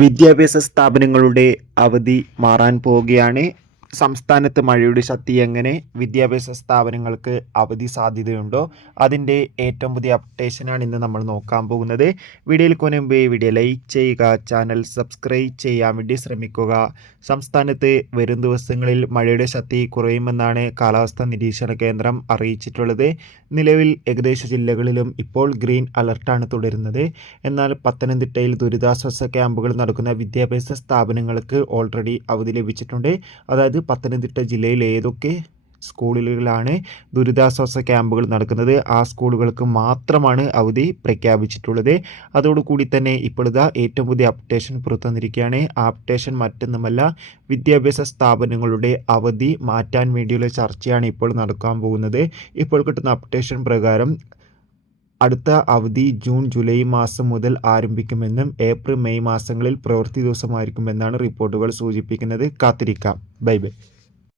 വിദ്യാഭ്യാസ സ്ഥാപനങ്ങളുടെ അവധി മാറാൻ പോവുകയാണ്. സംസ്ഥാനത്ത് മഴയുടെ ശക്തി എങ്ങനെ? വിദ്യാഭ്യാസ സ്ഥാപനങ്ങൾക്ക് അവധി സാധ്യതയുണ്ടോ? അതിൻ്റെ ഏറ്റവും പുതിയ അപ്ഡേഷനാണ് ഇന്ന് നമ്മൾ നോക്കാൻ പോകുന്നത്. വീഡിയോയിൽ മുൻപ് വീഡിയോ ലൈക്ക് ചെയ്യുക, ചാനൽ സബ്സ്ക്രൈബ് ചെയ്യാൻ വേണ്ടി ശ്രമിക്കുക. സംസ്ഥാനത്ത് വരും ദിവസങ്ങളിൽ മഴയുടെ ശക്തി കുറയുമെന്നാണ് കാലാവസ്ഥാ നിരീക്ഷണ കേന്ദ്രം അറിയിച്ചിട്ടുള്ളത്. നിലവിൽ ഏകദേശ ജില്ലകളിലും ഇപ്പോൾ ഗ്രീൻ അലർട്ടാണ് തുടരുന്നത്. എന്നാൽ പത്തനംതിട്ടയിൽ ദുരിതാശ്വാസ ക്യാമ്പുകൾ നടക്കുന്ന വിദ്യാഭ്യാസ സ്ഥാപനങ്ങൾക്ക് ഓൾറെഡി അവധി ലഭിച്ചിട്ടുണ്ട്. അതായത് പത്തനംതിട്ട ജില്ലയിൽ ഏതൊക്കെ സ്കൂളുകളിലാണ് ദുരിതാശ്വാസ ക്യാമ്പുകൾ നടക്കുന്നത് ആ സ്കൂളുകൾക്ക് മാത്രമാണ് അവധി പ്രഖ്യാപിച്ചിട്ടുള്ളത്. അതോടുകൂടി തന്നെ ഇപ്പോഴത്തെ ഏറ്റവും പുതിയ അപ്ഡേഷൻ പുറത്തു വന്നിരിക്കുകയാണ്. ആ അപ്ഡേഷൻ മറ്റൊന്നുമല്ല, വിദ്യാഭ്യാസ സ്ഥാപനങ്ങളുടെ അവധി മാറ്റാൻ വേണ്ടിയുള്ള ചർച്ചയാണ് ഇപ്പോൾ നടക്കാൻ പോകുന്നത്. ഇപ്പോൾ കിട്ടുന്ന അപ്ഡേഷൻ പ്രകാരം അടുത്ത അവധി ജൂൺ ജൂലൈ മാസം മുതൽ ആരംഭിക്കുമെന്നും ഏപ്രിൽ മെയ് മാസങ്ങളിൽ പ്രവൃത്തി ദിവസമായിരിക്കുമെന്നാണ് റിപ്പോർട്ടുകൾ സൂചിപ്പിക്കുന്നത്. കാത്തിരിക്കാം. Bye bye.